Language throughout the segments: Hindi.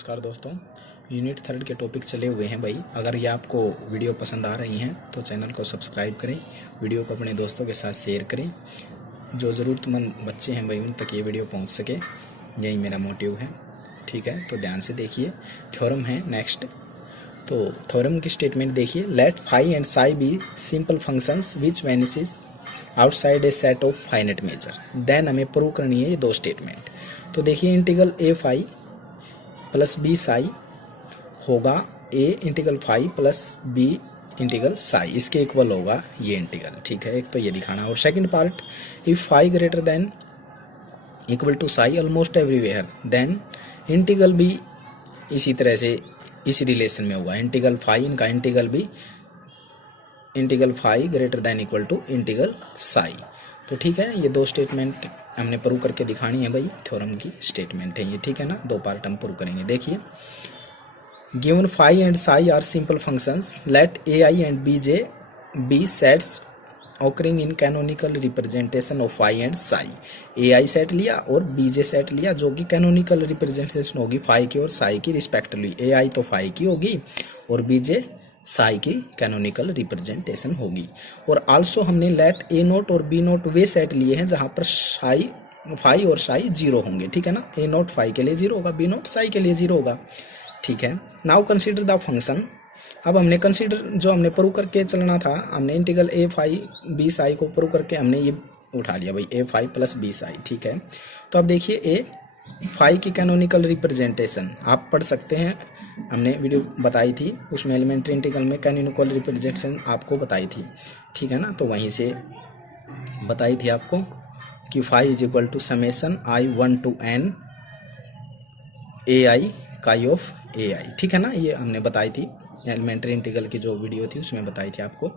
नमस्कार दोस्तों, यूनिट 3 के टॉपिक चले हुए हैं भाई। अगर ये आपको वीडियो पसंद आ रही हैं तो चैनल को सब्सक्राइब करें, वीडियो को अपने दोस्तों के साथ शेयर करें। जो ज़रूरतमंद बच्चे हैं भाई उन तक ये वीडियो पहुंच सके, यही मेरा मोटिव है। ठीक है, तो ध्यान से देखिए। थ्योरम है नेक्स्ट। तो थ्योरम की स्टेटमेंट देखिए, let phi and psi be simple functions which vanishes outside a set of finite measure. Then हमें प्रूव करनी है ये दो स्टेटमेंट। तो देखिए, इंटीग्रल ए फाई प्लस बी साई होगा a integral phi plus B integral psi, इसके इक्वल होगा ये इंटीग्रल। ठीक है, एक तो ये दिखाना। और second part, if phi greater than equal to psi almost everywhere then integral भी इसी तरह से इस रिलेशन में होगा। इंटीग्रल फाई इनका इंटीग्रल भी integral phi greater than equal to integral psi. तो ठीक है, ये दो स्टेटमेंट हमने प्रूव करके दिखानी है भाई। थ्योरम की स्टेटमेंट है ये, ठीक है ना। दो पार्ट हम प्रूव करेंगे। देखिए, given phi and psi are simple functions, let A I and B J be sets occurring in canonical representation of phi and psi. A I set लिया और बी जे सेट लिया, जो कि कैनोनिकल रिप्रेजेंटेशन होगी फाई की और साई की रिस्पेक्टिवली। ए आई तो फाई की होगी और बी जे साई की कैनोनिकल रिप्रेजेंटेशन होगी। और आल्सो हमने लेट ए नोट और बी नोट वे सेट लिए हैं जहां पर फाई और साई जीरो होंगे। ठीक है ना, ए नोट फाई के लिए जीरो होगा, बी नोट साई के लिए जीरो होगा। ठीक है, नाउ कंसीडर द फंक्शन। अब हमने कंसीडर जो हमने प्रूव करके चलना था, हमने इंटीग्रल ए फाई बी साई को प्रूव करके हमने ये उठा लिया भाई, ए फाई प्लस बी साई। ठीक है, तो अब देखिए, ए फाई की कैनोनिकल रिप्रेजेंटेशन आप पढ़ सकते हैं, हमने वीडियो बताई थी उसमें, एलिमेंट्री इंटीग्रल में कैनोनिकल रिप्रेजेंटेशन आपको बताई थी। ठीक है ना, तो वहीं से बताई थी आपको कि phi is equal to summation I 1 to n A I chi of A आई। ठीक है ना, ये हमने बताई थी एलिमेंट्री इंटीग्रल की जो वीडियो थी उसमें बताई थी आपको।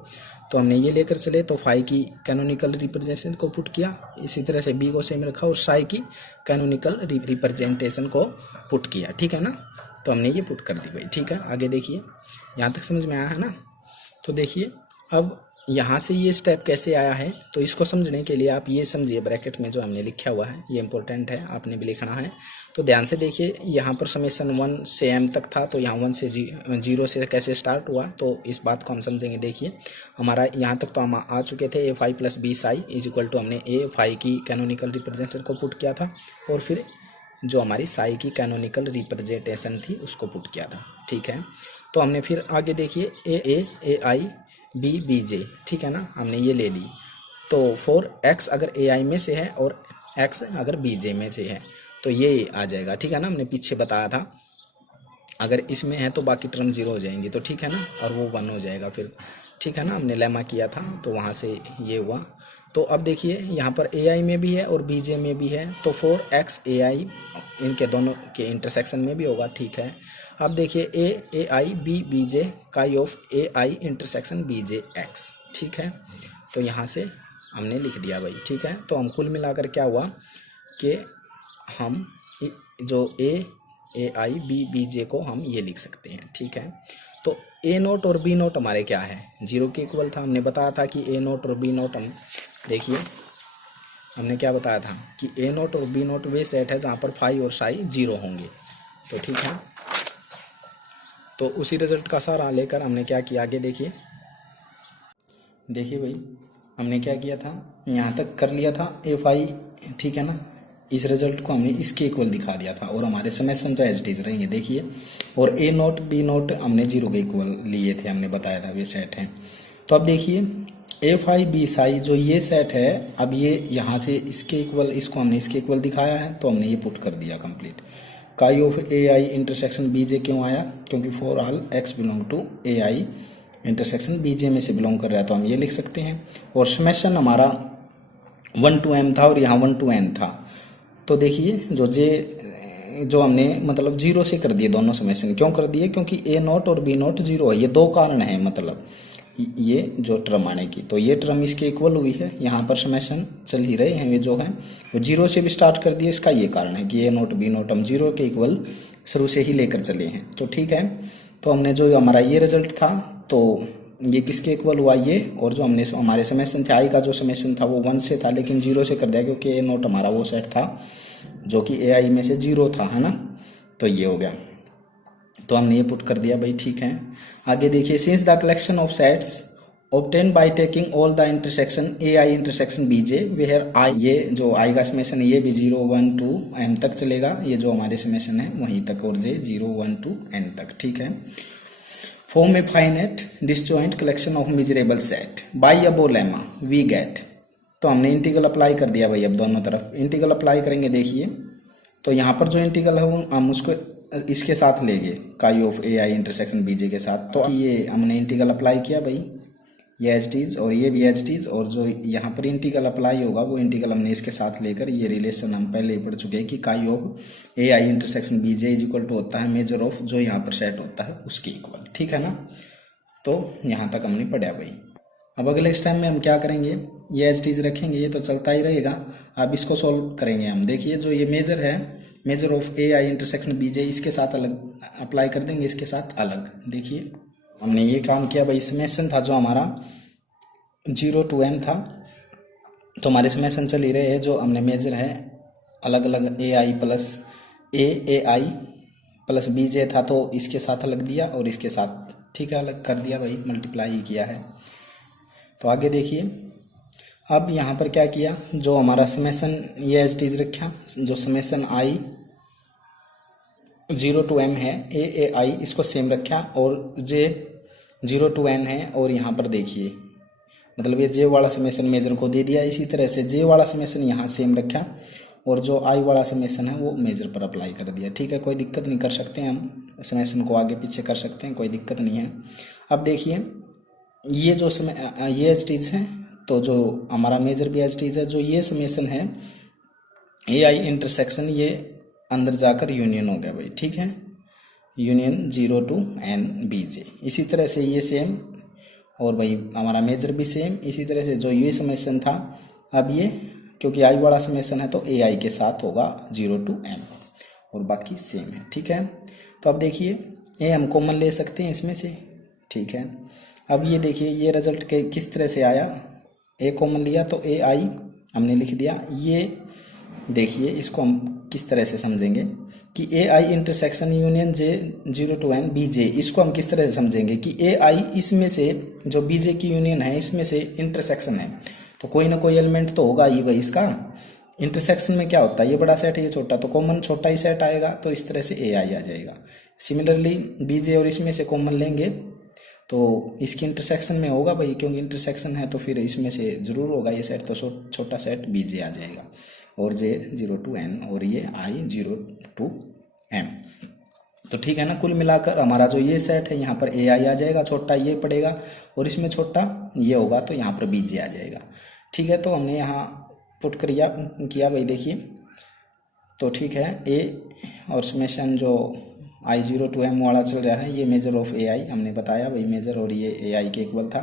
तो हमने ये लेकर चले, तो फाई की कैनोनिकल रिप्रेजेंटेशन को पुट किया, इसी तरह से बी को सेम रखा और साई की कैनोनिकल रिप्रेजेंटेशन को पुट किया। ठीक है ना, तो हमने ये पुट कर दी भाई। ठीक है, आगे देखिए, यहाँ तक समझ में आया है ना। तो देखिए, अब यहाँ से ये स्टेप कैसे आया है, तो इसको समझने के लिए आप ये समझिए, ब्रैकेट में जो हमने लिखा हुआ है ये इंपॉर्टेंट है, आपने भी लिखना है। तो ध्यान से देखिए, यहाँ पर समेशन 1 से m तक था, तो यहाँ 1 से 0 से कैसे स्टार्ट हुआ, तो इस बात को हम समझेंगे। देखिए, हमारा यहाँ तक तो हम आ चुके थे, a phi plus B psi is equal to, हमने ए फाई की कैनोनिकल रिप्रेजेंटेशन को पुट किया था और फिर जो हमारी साई की कैनोनिकल रिप्रेजेंटेशन थी उसको पुट किया था। ठीक है, तो हमने फिर आगे देखिए, ए आई बी बी जे। ठीक है ना, हमने ये ले ली। तो फॉर एक्स अगर ए आई में से है और एक्स अगर बी जे में से है तो ये आ जाएगा। ठीक है ना, हमने पीछे बताया था अगर इसमें है तो बाकी टर्म जीरो हो जाएंगी, तो ठीक है ना, और वो 1 हो जाएगा फिर। ठीक है ना, हमने लेमा किया था तो वहाँ से ये हुआ। तो अब देखिए, यहाँ पर ए आई में भी है और बी जे में भी है, तो फॉर एक्स ए आई इनके दोनों के इंटरसेक्शन में भी होगा। ठीक है, अब देखिए, ए आई B B J chi of A I intersection B J X. ठीक है, तो यहाँ से हमने लिख दिया भाई। ठीक है, तो हम कुल मिलाकर क्या हुआ कि हम जो ए आई बी बी जे को हम ये लिख सकते हैं। ठीक है, तो ए नोट और बी नोट हमारे क्या है, जीरो के इक्वल था। हमने बताया था कि ए नोट और बी नोट, हम देखिए हमने क्या बताया था कि ए नोट और बी नोट वे सेट है जहाँ पर फाई और साई जीरो होंगे। तो ठीक है, तो उसी रिजल्ट का सारा लेकर हमने क्या किया, आगे देखिए भाई, हमने क्या किया था, यहाँ तक कर लिया था ए फाई। ठीक है ना, इस रिजल्ट को हमने इसके इक्वल दिखा दिया था और हमारे समेशन तो एज इट इज रहेंगे। देखिए, और ए नोट बी नोट हमने जीरो के इक्वल लिए थे, हमने बताया था वे सेट हैं। तो अब देखिए, ए फाई बी साई जो ये सेट है, अब ये यहाँ से इसके इक्वल, इसको हमने इसके इक्वल दिखाया है तो हमने ये पुट कर दिया complete. Chi of A I intersection B J क्यों आया, क्योंकि for all X belong to A I intersection B J में से बिलोंग कर रहा है, तो हम ये लिख सकते हैं। और समेशन हमारा 1 to m था और यहाँ 1 to n था। तो देखिए, जो हमने मतलब जीरो से कर दिए दोनों समेशन, क्यों कर दिए, क्योंकि ए नोट और बी नोट जीरो है। ये दो कारण है, मतलब ये जो टर्म आने की, तो ये टर्म इसके इक्वल हुई है। यहाँ पर समेशन चल ही रहे हैं, ये जो है वो जीरो से भी स्टार्ट कर दिए, इसका ये कारण है कि ए नोट बी नोट हम जीरो के इक्वल शुरू से ही लेकर चले हैं। तो ठीक है, तो हमने जो हमारा ये रिजल्ट था, तो ये किसके इक्वल हुआ, ये, और जो हमने हमारे समेशन थे, आई का जो समेशन था वो 1 से था लेकिन जीरो से कर दिया, क्योंकि ए नोट हमारा वो सेट था जो कि ए आई में से जीरो था, है ना। तो ये हो गया। तो हमने ये पुट कर दिया भाई, ठीक है। आगे देखिए, since the collection of sets obtained by taking all the intersection ai intersection bj where I, ये जो आई का समेशन है ये भी 0 1 2 m तक चलेगा, ये जो हमारे समेशन है वहीं तक, और j 0 1 2 n तक, ठीक है। Form a finite disjoint collection of measurable set by above lemma we get, तो हमने इंटीग्रल अप्लाई कर दिया भाई। अब दोनों तरफ इंटीग्रल अप्लाई करेंगे, देखिए तो यहाँ पर जो इंटीग्रल है वो हम उसको इसके साथ लेंगे, काई ऑफ ए आई इंटरसेक्शन बीजे के साथ। तो ये हमने इंटीग्रल अप्लाई किया भाई, ये एच टीज और ये भी एच टीज, और जो यहाँ पर इंटीग्रल अप्लाई होगा वो इंटीग्रल हमने इसके साथ लेकर, ये रिलेशन हम पहले ही पढ़ चुके हैं कि chi of A I intersection B J is equal to होता है मेजर ऑफ जो यहाँ पर सेट होता है उसके इक्वल, ठीक है ना। तो यहाँ तक हमने पढ़ा भाई। अब अगले टाइम में हम क्या करेंगे, ये एच टीज रखेंगे, ये तो चलता ही रहेगा। अब इसको सॉल्व करेंगे हम। देखिए जो ये मेजर है, measure of A I intersection B J, इसके साथ अलग अप्लाई कर देंगे, इसके साथ अलग। देखिए हमने ये काम किया भाई, समेशन था जो हमारा 0 to m था, तो हमारे समेशन चल ही रहे हैं। जो हमने मेजर है अलग अलग ए आई प्लस ए आई प्लस बी जे था, तो इसके साथ अलग दिया और इसके साथ, ठीक है, अलग कर दिया भाई, मल्टीप्लाई किया है। तो आगे देखिए, अब यहाँ पर क्या किया, जो हमारा समेशन ये एज टीज रखा, जो समेशन आई 0 to m है ए आई इसको सेम रखा, और जे 0 to n है, और यहाँ पर देखिए मतलब ये जे वाला समेशन मेजर को दे दिया। इसी तरह से जे वाला समेशन यहाँ सेम रखा, और जो आई वाला समेशन है वो मेजर पर अप्लाई कर दिया, ठीक है। कोई दिक्कत नहीं, कर सकते हैं हम समेशन को आगे पीछे कर सकते हैं, कोई दिक्कत नहीं है। अब देखिए ये जो ये एच टीज है, तो जो हमारा मेजर भी एच टीज है, जो ये समेशन है ए आई इंटरसेक्शन, ये अंदर जाकर यूनियन हो गया भाई, ठीक है, union 0 to n B J. इसी तरह से ये सेम, और भाई हमारा मेजर भी सेम। इसी तरह से जो ये समेशन था, अब ये क्योंकि आई वाला समेशन है तो ए आई के साथ होगा 0 to m, और बाकी सेम है, ठीक है। तो अब देखिए ए हम कॉमन ले सकते हैं इसमें से, ठीक है। अब ये देखिए ये रिजल्ट के किस तरह से आया, ए कॉमन लिया तो ए आई हमने लिख दिया। ये देखिए इसको हम किस तरह से समझेंगे कि A I intersection union j 0 to n B j, इसको हम किस तरह से समझेंगे कि ए आई इसमें से जो बी जे की यूनियन है इसमें से इंटरसेक्शन है, तो कोई ना कोई एलिमेंट तो होगा ही भाई इसका। इंटरसेक्शन में क्या होता है, ये बड़ा सेट है ये छोटा, तो कॉमन छोटा ही सेट आएगा, तो इस तरह से ए आई आ जाएगा। सिमिलरली बी जे और इसमें से कॉमन लेंगे तो इसकी इंटरसेक्शन में होगा भाई, क्योंकि इंटरसेक्शन है तो फिर इसमें से जरूर होगा ये सेट, तो छोटा सेट बी जे आ जाएगा, और जे 0 to n और ये आई 0 to m। तो ठीक है ना, कुल मिलाकर हमारा जो ये सेट है यहाँ पर ए आई आ जाएगा, छोटा ये पड़ेगा, और इसमें छोटा ये होगा, तो यहाँ पर बी जे आ जाएगा, ठीक है। तो हमने यहाँ पुट किया भाई, देखिए तो ठीक है। ए और समेशन जो आई 0 to m वाला चल रहा है, ये मेजर ऑफ ए आई हमने बताया भाई, मेजर और ये ए आई के इक्वल था।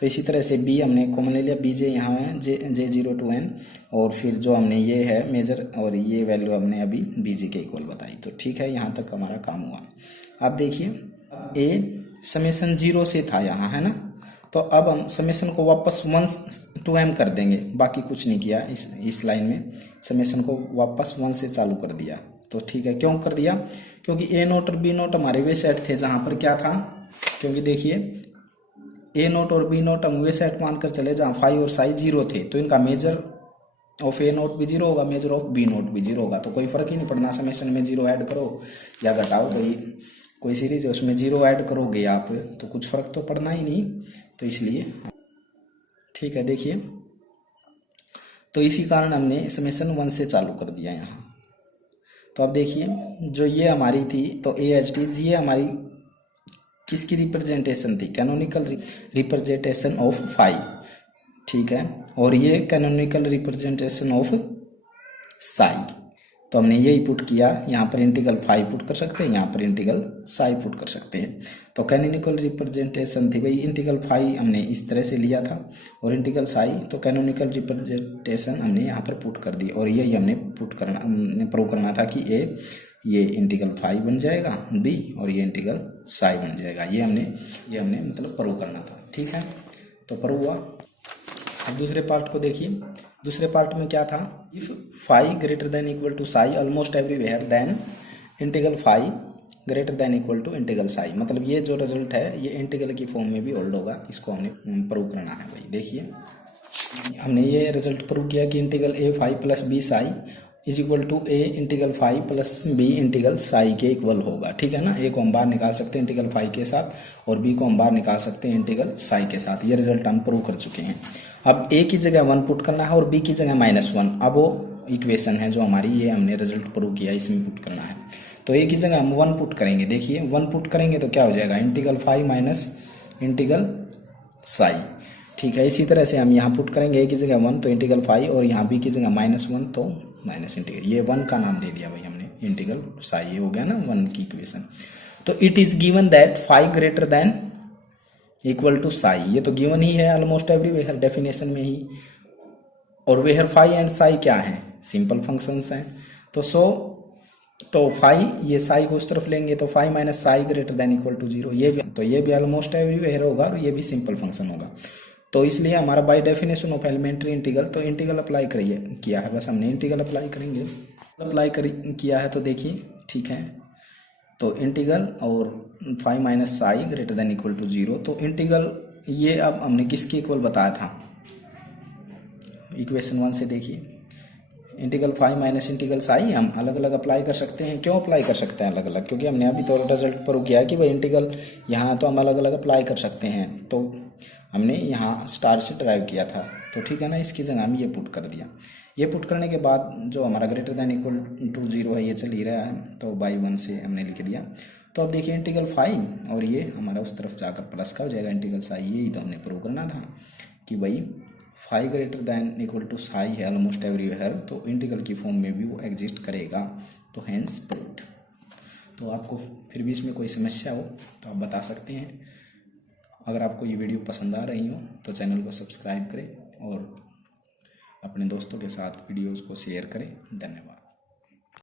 तो इसी तरह से बी हमने कॉमन ले लिया, बी जे यहाँ है जे 0 to n, और फिर जो हमने ये है मेजर और ये वैल्यू हमने अभी बी जे के इक्वल बताई। तो ठीक है, यहाँ तक हमारा काम हुआ। अब देखिए ए समेशन 0 से था यहाँ, है ना, तो अब हम समेशन को वापस 1 to m कर देंगे, बाकी कुछ नहीं किया इस लाइन में, समेशन को वापस 1 से चालू कर दिया। तो ठीक है, क्यों कर दिया, क्योंकि ए नोट और बी नोट हमारे वे सेट थे जहाँ पर क्या था, क्योंकि देखिए ए नोट और बी नोट हम वे सेट मानकर चले जहाँ फाई और साई 0 थे, तो इनका मेजर ऑफ ए नोट भी 0 होगा, मेजर ऑफ बी नोट भी 0 होगा, तो कोई फर्क ही नहीं पड़ना समेशन में 0 ऐड करो या घटाओ, कोई सीरीज है उसमें 0 ऐड करोगे आप तो कुछ फर्क तो पड़ना ही नहीं, तो इसलिए ठीक है। देखिए तो इसी कारण हमने समेशन 1 से चालू कर दिया यहाँ। तो अब देखिए जो ये हमारी थी, तो ए एच टी, ये हमारी किसकी रिप्रेजेंटेशन थी, कैनोनिकल रिप्रेजेंटेशन ऑफ फाई, ठीक है, और ये कैनोनिकल रिप्रेजेंटेशन ऑफ साई। तो हमने यही पुट किया, यहाँ पर इंटीग्रल फाई पुट कर सकते हैं, यहाँ पर इंटीग्रल साई पुट कर सकते हैं। तो कैनोनिकल रिप्रेजेंटेशन थी भाई, इंटीग्रल फाई हमने इस तरह से लिया था, और इंटीग्रल साई, तो कैनोनिकल रिप्रेजेंटेशन हमने यहाँ पर पुट कर दी, और यही हमने प्रूव करना था कि ये इंटीग्रल फाई बन जाएगा बी, और ये इंटीग्रल साई बन जाएगा, ये हमने मतलब प्रूव करना था, ठीक है। तो प्रूव हुआ। अब दूसरे पार्ट को देखिए, दूसरे पार्ट में क्या था, if phi greater than equal to psi almost everywhere then integral phi greater than equal to integral psi, मतलब ये जो रिजल्ट है ये इंटीग्रल की फॉर्म में भी होल्ड होगा, इसको हमने प्रूव करना है भाई। देखिए हमने ये रिजल्ट प्रूव किया कि integral A phi plus B psi is equal to A integral phi plus B integral psi के इक्वल होगा, ठीक है ना। ए को हम बाहर निकाल सकते हैं इंटीग्रल फाई के साथ और बी को हम बाहर निकाल सकते हैं इंटीग्रल साई के साथ। ये रिजल्ट हम प्रूव कर चुके हैं। अब ए की जगह 1 पुट करना है और बी की जगह -1। अब वो इक्वेशन है जो हमारी, ये हमने रिजल्ट प्रूव किया, इसमें पुट करना है। तो ए की जगह हम 1 पुट करेंगे। देखिए 1 पुट करेंगे तो क्या हो जाएगा, integral phi minus integral psi, ठीक है। इसी तरह से हम यहाँ पुट करेंगे ए की जगह 1 तो इंटीग्रल फाई और यहाँ बी की जगह -1 तो माइनस इंटीग्रल, ये 1 का नाम दे दिया भाई हमने इंटीग्रल साई, ये हो गया ना 1 की इक्वेशन। तो it is given that phi greater than equal to psi, ये तो गिवन ही है ऑलमोस्ट एवरीवेयर डेफिनेशन में ही। और वेयर फाई एंड साई क्या है, सिंपल फंक्शंस हैं। तो फाई, ये साई को उस तरफ लेंगे तो phi minus psi greater than equal to 0, ये भी ऑलमोस्ट एवरीवेयर होगा और ये भी सिंपल फंक्शन होगा। तो इसलिए हमारा by definition of elementary integral, तो इंटीग्रल अप्लाई किया है, बस हमने इंटीग्रल अप्लाई करेंगे। किया है तो देखिए ठीक है। तो इंटीग्रल और phi minus psi greater than equal to 0, तो इंटीग्रल ये अब हमने किसके इक्वल बताया था, इक्वेशन 1 से देखिए। Integral phi minus integral psi हम अलग अलग अप्लाई कर सकते हैं। क्यों अप्लाई कर सकते हैं अलग अलग, क्योंकि हमने अभी तो रिजल्ट प्रूव किया कि भाई इंटीग्रल यहाँ तो हम अलग अलग अप्लाई कर सकते हैं, तो हमने यहाँ स्टार से ड्राइव किया था, तो ठीक है ना। इसकी जगह हम ये पुट कर दिया। ये पुट करने के बाद जो हमारा ग्रेटर देन इक्वल टू 0 है ये चल ही रहा है, तो बाई 1 से हमने लिख दिया। तो अब देखिए इंटीग्रल फाई और ये हमारा उस तरफ जाकर प्लस का हो जाएगा इंटीग्रल साई, यही तो हमने प्रूव करना था कि भाई phi greater than equal to psi है ऑलमोस्ट एवरीवेयर, तो इंटीग्रल की फॉर्म में भी वो एग्जिस्ट करेगा, तो हैंस प्रूव्ड। तो आपको फिर भी इसमें कोई समस्या हो तो आप बता सकते हैं। अगर आपको ये वीडियो पसंद आ रही हो तो चैनल को सब्सक्राइब करें और अपने दोस्तों के साथ वीडियोज़ को शेयर करें। धन्यवाद।